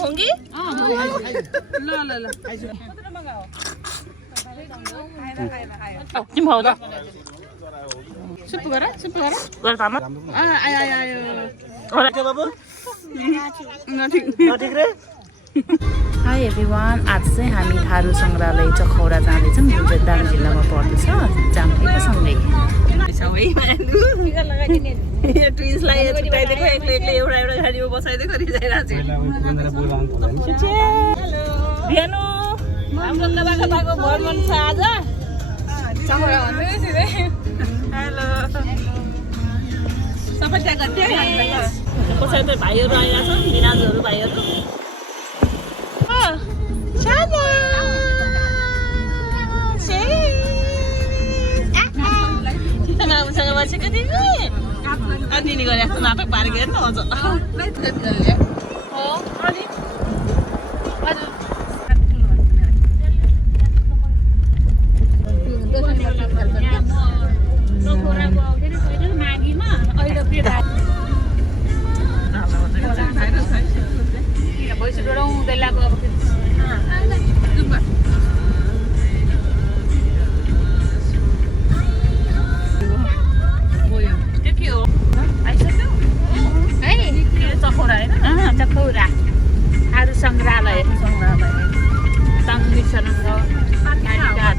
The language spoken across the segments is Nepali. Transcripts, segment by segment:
भोंगी ल ल ल तिमी खाऊ त सुप गर गर तामा आयो आयो आयो के बाबु नठिक नठिक रे हाई एभ्रिवान आज चाहिँ हामी थारू सङ्ग्रहालय चखौरा जाँदैछौँ जुन चाहिँ दाङ जिल्लामा पर्दछ जाम्पीको सँगै ट्विन्सलाई छुट्याइदिएको एक्लै एक्लै एउटा एउटा गाडीमा बसाइदिएको रिजाइरहेको हेलो हाम्रो कताको भ्रमण छ आज हेलो सबै त्यहाँ पछाडि चाहिँ भाइहरू आएका छन् दिनाजहरू भाइहरू आफूसँग बसेको तिमी अनि गरे जस्तो नाटक पारेको हेर्नु अझ चखौरा थारू सङ्ग्रहालय ताङ मिसन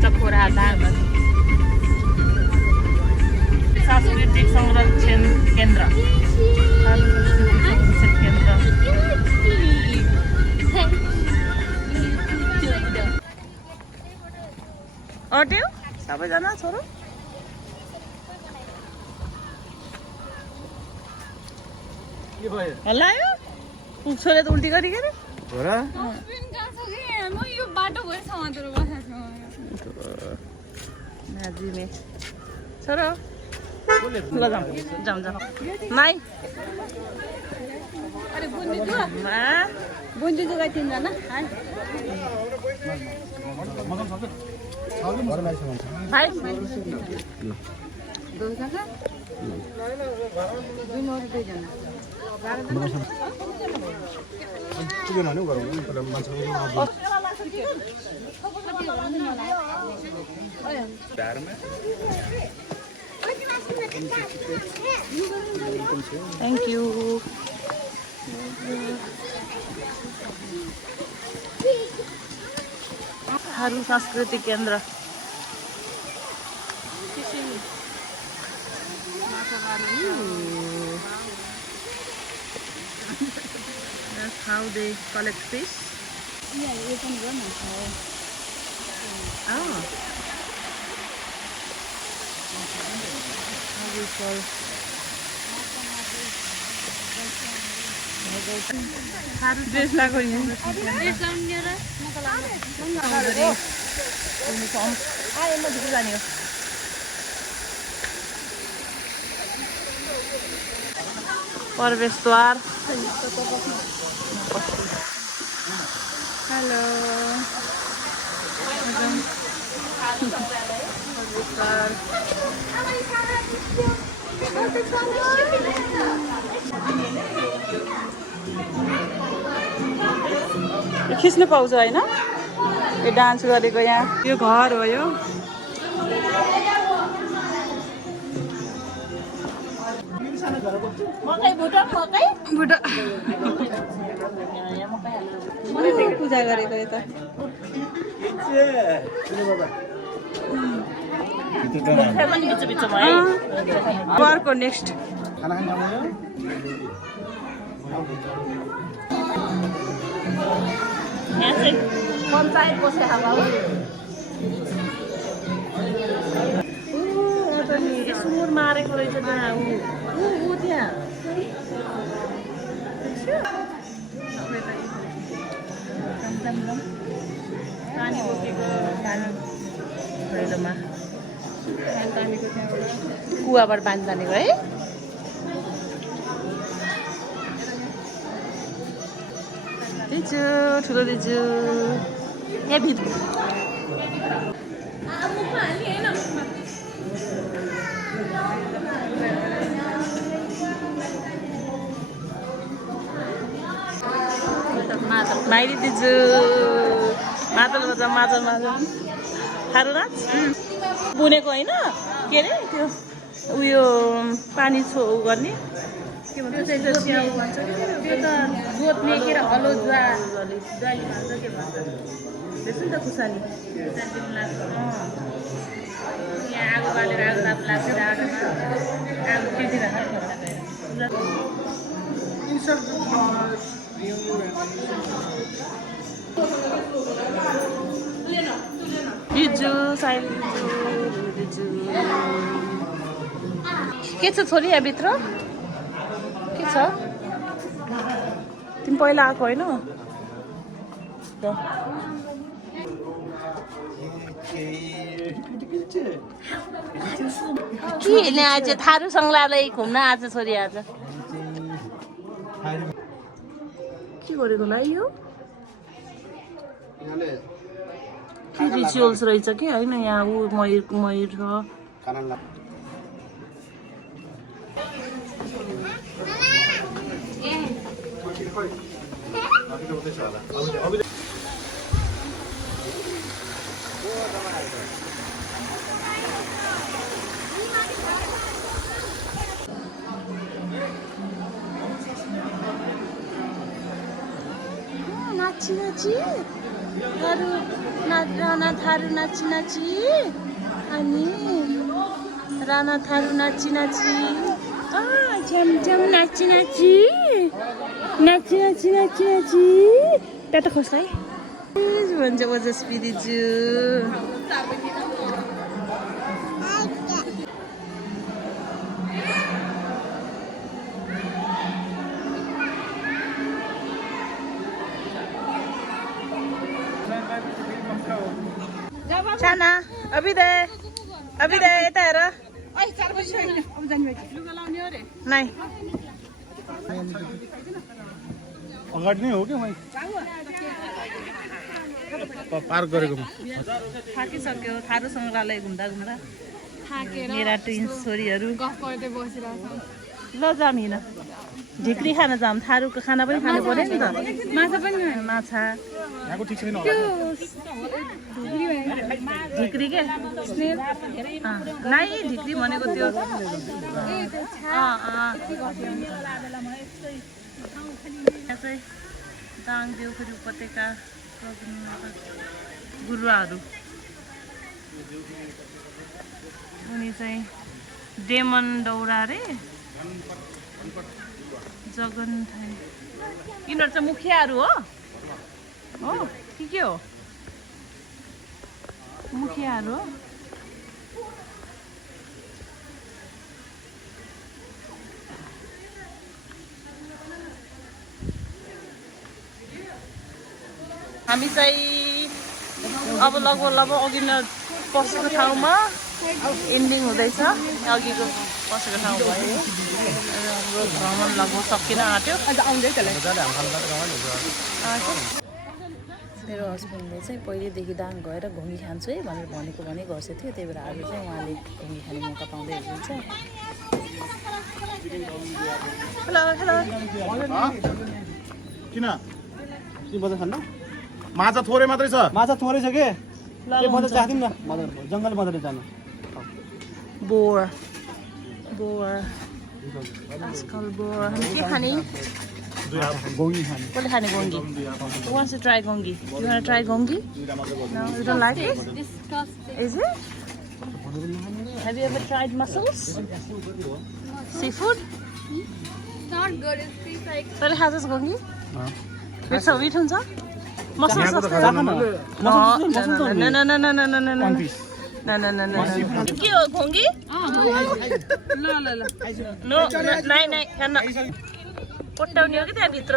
चखौरा दाङ सांस्कृतिक संरक्षण केन्द्र अट्यो सबैजना छोरो हल्लायो छोरे त उल्टी गरी के अरे नाजिमे छोरो ल जाउँ जाउँ जाउँ माई बुन्दी जुगा तिनजना भाइ थ्याङ्क यू थारू सांस्कृतिक केन्द्र That's how they collect fish. Oh. How we call? Dress लगाएको युनिफर्म म भित्र जाने हो प्रवेशद्वार हेलो खिच्नु पाउँछ होइन यो डान्स गरेको यहाँ यो घर हो यो बुढा पूजा गरेको यता घरको नेक्स्ट पञ्चायत बसे सुँगुर मारेको रहेछ त्यहाँ ऊ त्यहाँ पानी बोकेको पानी भैलोमा कुवाबाट पानी तानेको है दिजु ठुलो दिजु यहाँ भित्र माता माइली दिजु मादल बजा मादल थारू नाच बुनेको होइन के अरे त्यो उयो पानी छो गर्ने के भन्छ त्यो स्याउ भन्छ कि त्यो त जोत्ने के अरे हलो ज्वाली भन्छ के भन्छ त्यसो नि त खुसानी यहाँ आगो बालेर आगो ताप लाग्छ आगोमा आगो त्यति दिजु साइली दिजु के छ छोरी यहाँभित्र के छ तिमी पहिला आएको होइन के हेर्ने आज थारू सङ्ग्रहालय घुम्न आज छोरी आज के गरेको होला यो के रिचुअल्स रहेछ कि होइन यहाँ ऊ मयूर छ नाची नाची थारू राना थारू नाची नाची अनि राना थारू नाची नाची झ्याम झ्याम नाची नाची नाची नाची नाची नाची त्यहाँ त खोज्दै भन्छ ओजस्वी दिजु Chana, अभिदय यता हेर नाइ अगाडि नै हो कि पार्क गरेको थाकिसक्यो थारू सङ्ग्रहालय घुम्दा घुम्दा मेरा ट्विन्स छोरीहरू ल जाम हिँड ढिक्री खान जाम थारूको खाना पनि खानु पर्यो नि त माछा पनि माछा ढिक्री के नाइ ढिक्री भनेको त्यो दाङ देउखुरी उपत्यका गुरुवाहरू उनी चाहिँ डेमन दौरा रे जगन थाई यिनीहरू चाहिँ मुखियाहरू हो के हो मुखियाहरू हो हामी चाहिँ अब लगभग अघि पसेको ठाउँमा एन्डिङ हुँदैछ अघिको पसेको ठाउँ भयो हाम्रो भ्रमण लगभग सकिन आँट्यो मेरो हस्बेन्डले चाहिँ पहिलेदेखि दाङ गएर घुङ्गी खान्छु है भनेर भने गर्छ थियो त्यही भएर आज चाहिँ उहाँले घुङ्गी खाने मौका पाउँदै हुनुहुन्छ किन बजार खानु माछा थोरै मात्रै छ माछा थोरै छ के बजार जाँदिन न जङ्गल बजार जानु बोर आजकल बोर हामी के खाने गोङ्गी खाने कसले खाने गोङ्गी Who wants to try gongi? You want to try gongi? No, you don't like it? Is it? Have you ever tried mussels? Seafood? Not good. It tastes like तैँले खाँछस् gongi? मिठो हुन्छ मसल सस्तो के हो घोङ्गी नाइ खान पट्याउने हो कि त्यहाँभित्र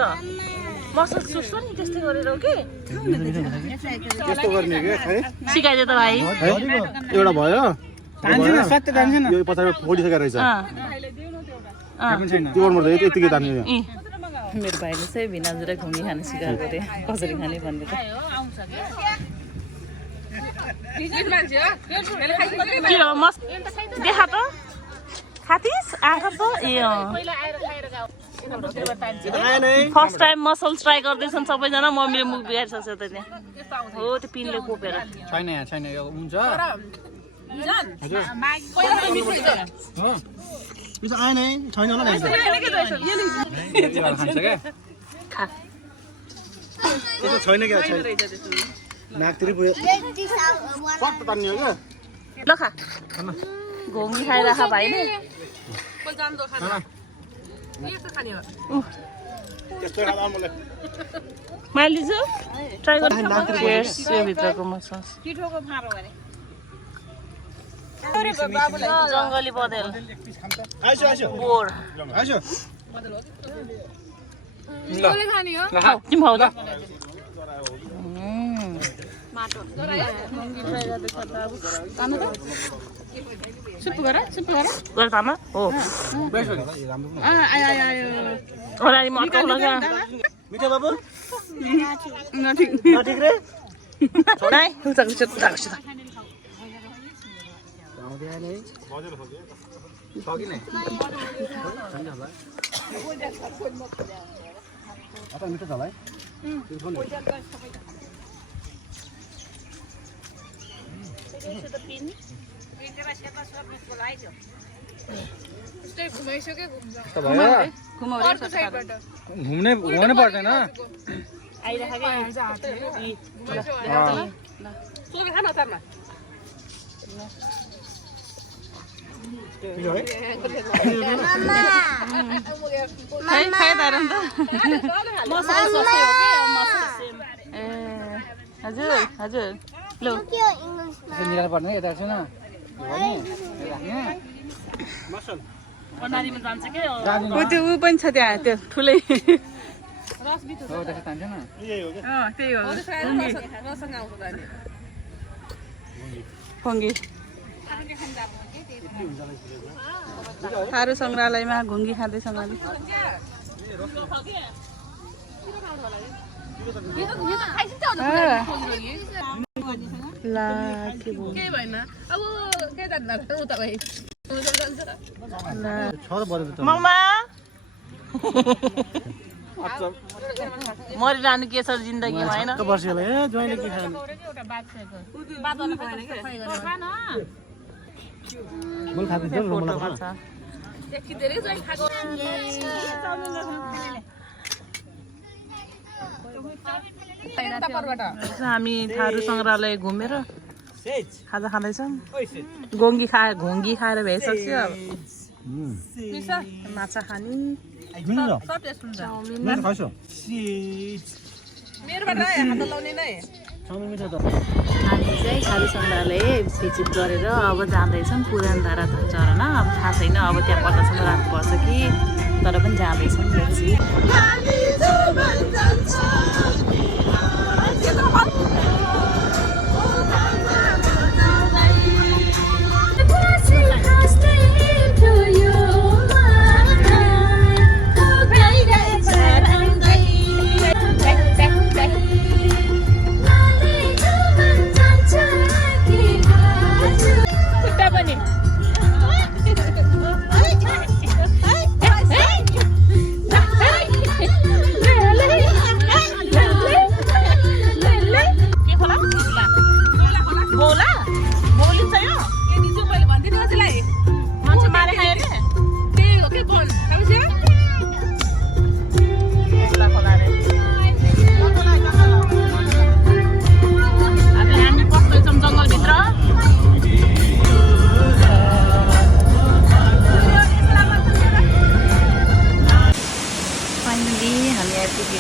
मसल चुस्छ नि त्यस्तै गरेर हो कि त्यस्तो गर्ने के सिकाइदियो त भाइ एउटा भयो यो पछाडि फोडिसकेको रहेछ त्यो गर्नु पर्छ यतिकै तान्यो मेरो भाइले चाहिँ भिनाजुलाई घुङ्गी खान सिकाएको अरे कसरी खाने भनेर के हो मस देखा त खाथिस आएको त ए आएन है फर्स्ट टाइम मसल ट्राई गर्दैछन् सबैजना मम्मीले मुख बिगारिसक्छ त त्यहाँ हो त्यो पिनले कोपेर छैन यहाँ छैन यो हुन्छ यो चाहिँ आएन है छैन होला नि खान्छ क्या खा यो चाहिँ छैन क्या नाकतिर पुग्यो पट्ट तान्ने हो क्या ल खा घोङ्गी खाइराख भाइले त्यस्तो खाँदा मलाई माइलिजु ट्राई गर्नु यो भित्रको मसस जङ्गली बदेल आइसो आइसो बोर आइसो तिमी खाऊ त गर तामा हो ओराली मर्काउ लगा मिठो बाबु नठिक नठिक रे नाइ उताको छ आता मिठो छ होला है घुम्नै पर्दैन हजुर हजुर ल निकाल्नु पर्ने यता छैन बनारीमा जान्छ के त्यो ऊ पनि छ त्यहाँ त्यो ठुलै त्यही हो फङ्गी थारू सङ्ग्रहालयमा घुङ्गी खाँदैछौँ हामी ला के ममा मरिरहनु के छ जिन्दगीमा होइन वर्षलाई ए ज्वाइँले के खानु मैले खाँदैछु मलाई फोटो छ हामी थारू सङ्ग्रहालय घुमेर खाजा खाँदैछौँ घोङ्गी खाएर भ्याइसक्यो अब माछा खाने चाउमिन खाइसो हामी चाहिँ थारू सङ्ग्रहालय भिजिट गरेर अब जाँदैछौँ पुरानधारा झरना अब थाहा छैन अब त्यहाँ पर्दासम्म रात पर्छ कि तर पनि जाँदैछौँ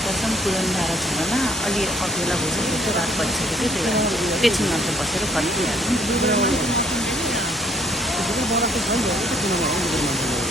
एकछिन पुरानधारा झरना अलि अघिल्ला भइसकेको थियो रात परिसकेको थियो त्यही एकैछिन मात्र बसेर फर्किहाल्यौँ